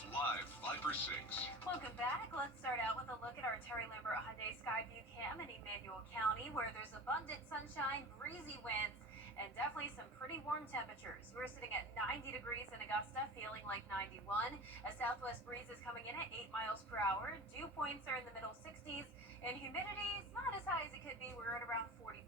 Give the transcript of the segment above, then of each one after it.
WJBF Live Viper 6. Welcome back. Let's start out with a look at our Terry Lambert Hyundai Skyview Cam in Emmanuel County, where there's abundant sunshine, breezy winds, and definitely some pretty warm temperatures. We're sitting at 90 degrees in Augusta, feeling like 91. A southwest breeze is coming in at 8 miles per hour. Dew points are in the middle 60s, and humidity is not as high as it could be. We're at around 40%.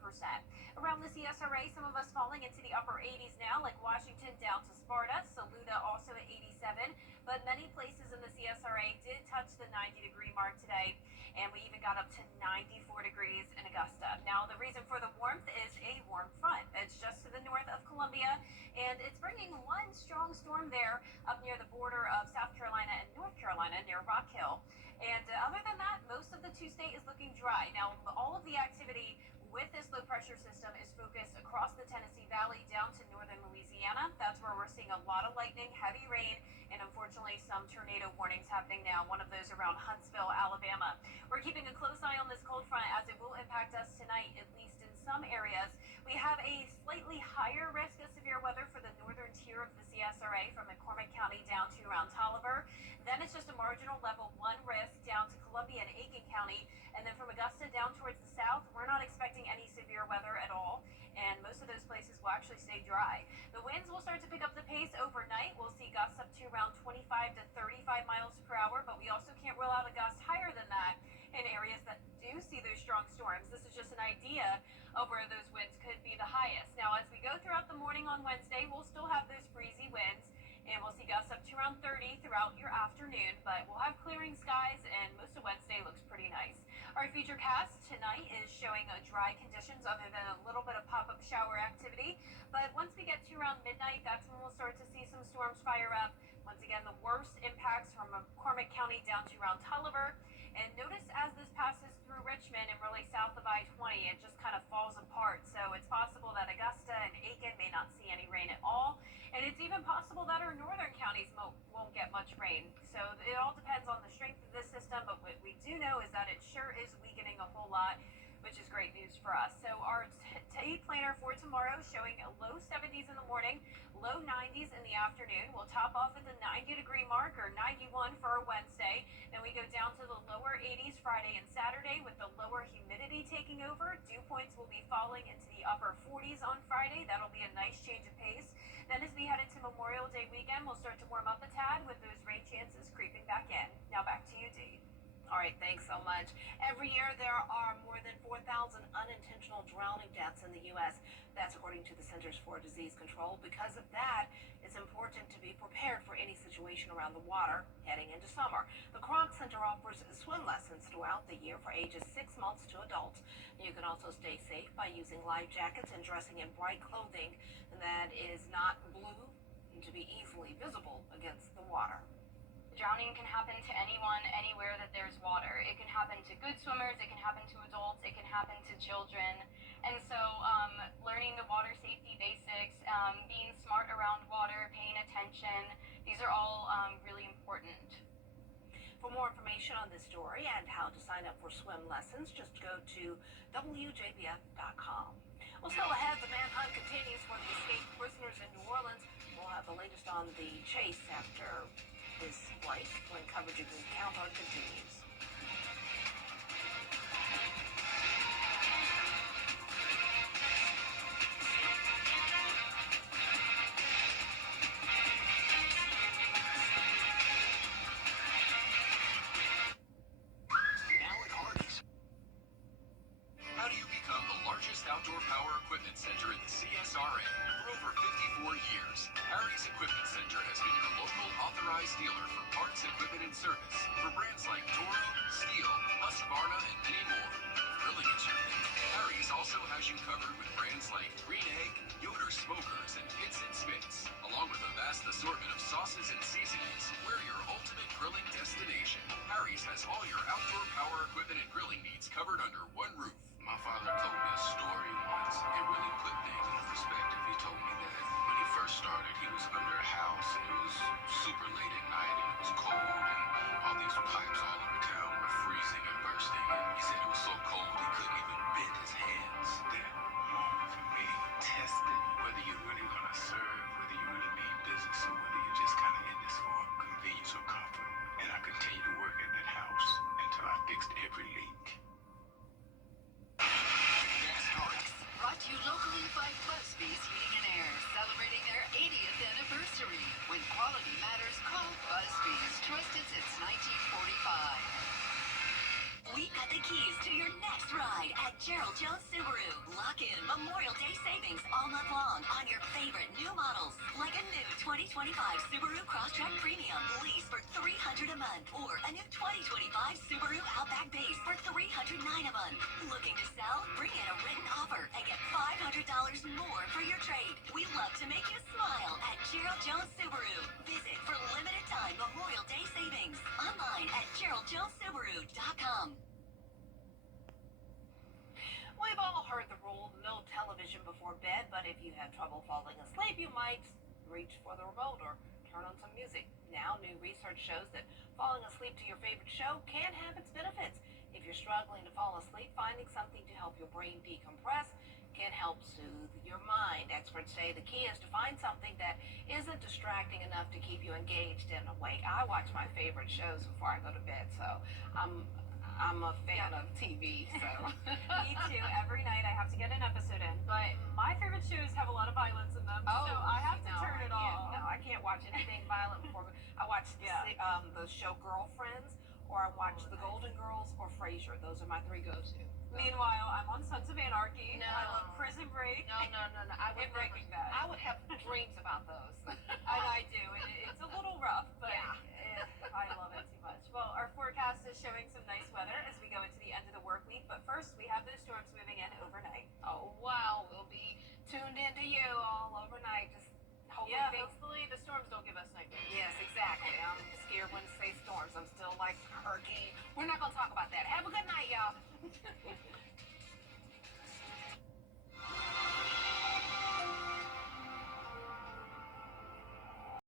Around the CSRA, some of us falling into the upper 80s now, like Washington down to Sparta, Saluda also at 87. But many places in the CSRA did touch the 90-degree mark today, and we even got up to 94 degrees in Augusta. Now, the reason for the warmth is a warm front. It's just to the north of Columbia, and it's bringing one strong storm there up near the border of South Carolina and North Carolina near Rock Hill. And other than that, most of the two-state is looking dry. Now, all of the activity with this low-pressure system is focused across the Tennessee Valley down to northern Louisiana. That's where we're seeing a lot of lightning, heavy rain, and unfortunately some tornado warnings happening now, one of those around Huntsville, Alabama. We're keeping a close eye on this cold front as it will impact us tonight, at least in some areas. We have a slightly higher risk of severe weather for the northern tier of the CSRA from McCormick County down to around Tolliver. Then it's just a marginal level 1 risk down to Columbia and Aiken County. And then from Augusta down towards the south, we're not expecting any severe weather at all. And most of those places will actually stay dry. The winds will start to pick up the pace overnight. We'll see gusts up to around 25 to 35 miles per hour, but we also can't rule out a gust higher than that in areas that do see those strong storms. This is just an idea of where those winds could be the highest. Now, as we go throughout the morning on Wednesday, we'll still have those breezy winds, and we'll see gusts up to around 30 throughout your afternoon, but we'll have clearing skies, and most of Wednesday looks pretty nice. Our futurecast tonight is showing dry conditions other than a little bit of pop-up shower activity, but once we get to around midnight, that's when we'll start to see some storms fire up. Once again, the worst impacts from McCormick County down to around Tolliver. And notice as this passes through Richmond and really south of I-20, it just kind of falls apart. So it's possible that Augusta and Aiken may not see any rain at all. And it's even possible that our northern counties won't get much rain. So it all depends on the strength of this system. But what we do know is that it sure is weakening a whole lot, which is great news for us. So our day planner for tomorrow showing low 70s in the morning, low 90s in the afternoon. We'll top off at the 90-degree mark, or 91 for our Wednesday. Then we go down to the lower 80s Friday and Saturday with the lower humidity taking over. Dew points will be falling into the upper 40s on Friday. That'll be a nice change of pace. Then as we head into Memorial Day weekend, we'll start to warm up a tad with those rain chances creeping back in. Now back to you, Dee. All right, thanks so much. Every year there are more than 4,000 unintentional drowning deaths in the U.S. That's according to the Centers for Disease Control. Because of that, it's important to be prepared for any situation around the water heading into summer. The Kroc Center offers swim lessons throughout the year for ages 6 months to adults. You can also stay safe by using life jackets and dressing in bright clothing that is not blue and to be easily visible against the water. Drowning can happen to anyone, anywhere that there's water. It can happen to good swimmers, it can happen to adults, it can happen to children. And so learning the water safety basics, being smart around water, paying attention, these are all really important. For more information on this story and how to sign up for swim lessons, just go to WJBF.com. Well, still ahead, the manhunt continues for the escaped prisoners in New Orleans. We'll have the latest on the chase after this flight when coverage of the encounter continues. How do you become the largest outdoor power equipment center in the CSRA? For over 54 years, Harry's Equipment Center has been your local authorized dealer for parts, equipment, and service for brands like Toro, Steel, Husqvarna, and many more. If grilling is your thing, Harry's also has you covered with brands like Green Egg, Yoder Smokers, and Pits and Spits, along with a vast assortment of sauces and seasonings. We're your ultimate grilling destination. Harry's has all your outdoor power equipment and grilling needs covered under one roof. My father told me a story once. It really put things into perspective. He told me that when he first started, he was under a house and it was super late at night and it was cold and all these pipes all over town were freezing and bursting. And he said it was so cold he couldn't even bend his hands. That moment for me tested whether you're really gonna serve, whether you really mean business, or whether you're just kind of in this for convenience or comfort. online at Gerald Jones Subaru. Lock in Memorial Day savings all month long on your favorite new models, like a new 2025 Subaru Crosstrek Premium lease for $300 a month, or a new 2025 Subaru Outback Base for $309 a month. Looking to sell? Bring in a written offer and get $500 more for your trade. We love to make you smile at Gerald Jones Subaru. Visit for limited time Memorial Day savings online at GeraldJonesSubaru.com. We've all heard the rule, no television before bed, but if you have trouble falling asleep, you might reach for the remote or turn on some music. Now, new research shows that falling asleep to your favorite show can have its benefits. If you're struggling to fall asleep, finding something to help your brain decompress can help soothe your mind. Experts say the key is to find something that isn't distracting enough to keep you engaged and awake. I watch my favorite shows before I go to bed, so I'm a fan of TV, so. Me too. Every night I have to get an episode in, but my favorite shows have a lot of violence in them, so I have to turn it off. No, I can't watch anything violent before. I watch the show Girlfriends, or I watch The Golden Girls, or Frasier. Those are my three go-to. Meanwhile, I'm on Sons of Anarchy. No. I love Prison Break. No. I would And Breaking Bad. I would have dreams about those. And I do. And it's a little rough, but I love it too much. Well, our forecast is showing some nice weather as we go into the end of the work week. But first, we have those storms moving in overnight. Oh, wow. We'll be tuned into you all overnight. Just hoping things. Hopefully the storms don't give us nightmares. Yes, exactly. I'm scared when to say storms. I'm still like hurricane. We're not going to talk about that. Have a good night, y'all.